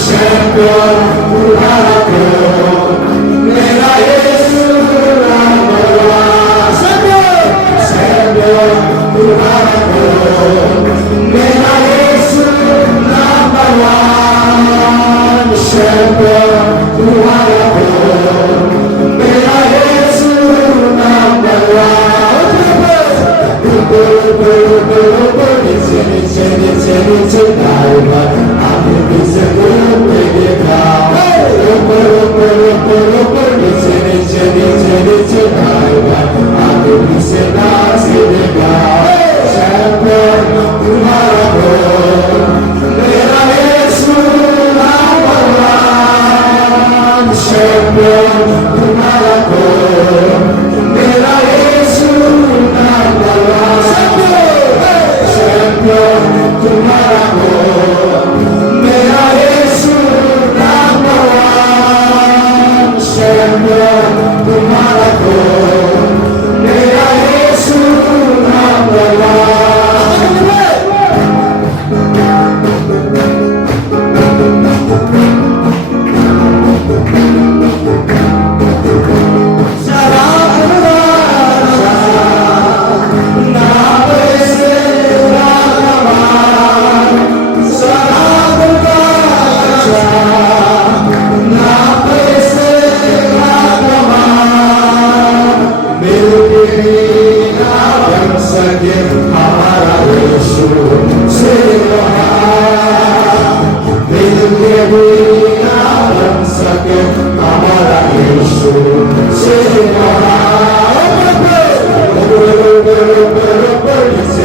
champion, तुम्हारा कौन, मेरा यीशु नंबर वन। champion, तुम्हारा कौन, मेरा यीशु नंबर वन। champion, तुम्हारा कौन, मेरा यीशु नंबर वन। नीचे नीचे नीचे नीचे डालवा, आगे पीछे ऊपर दिखाओ, ऊपर ऊपर ऊपर ऊपर नीचे नीचे नीचे नीचे डालवा, आगे पीछे नाचे दिखाओ। champion, तुम्हारा कौन, मेरा यीशु नंबर वन। champion, तुम्हारा कौन, मेरा यीशु नंबर वन। champion, तुम्हारा कौन, मेरा यीशु नंबर वन। champion, तुम्हारा कौन, मेरा यीशु नंबर वन। हमारा यीशु से बन सके, हमारा यीशु से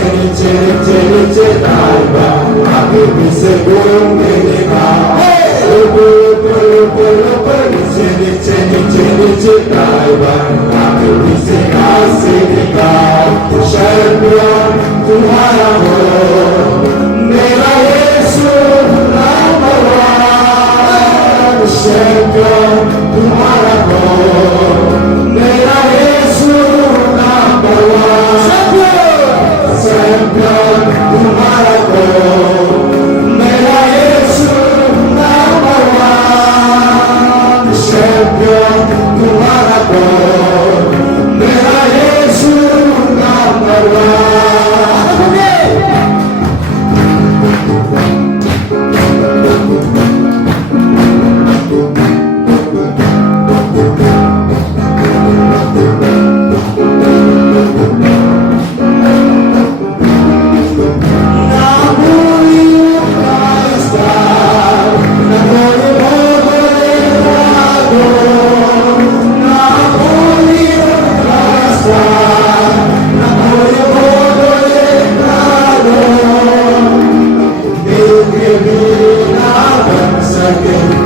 नीचे नीचे नीचे नीचे डालवा, आगे पीछे घूमने दिखाओ, नीचे नीचे नीचे नीचे डालवा, आगे पीछे नाचे दिखाओ। champion, तुम्हारा कौन, मेरा यीशु नंबर वन। champion, तुम्हारा कौन, मेरा यीशु नंबर वन। champion, तुम्हारा कौन, मेरा यीशु नंबर वन। champion, तुम्हारा कौन, मेरा यीशु नंबर वन। Second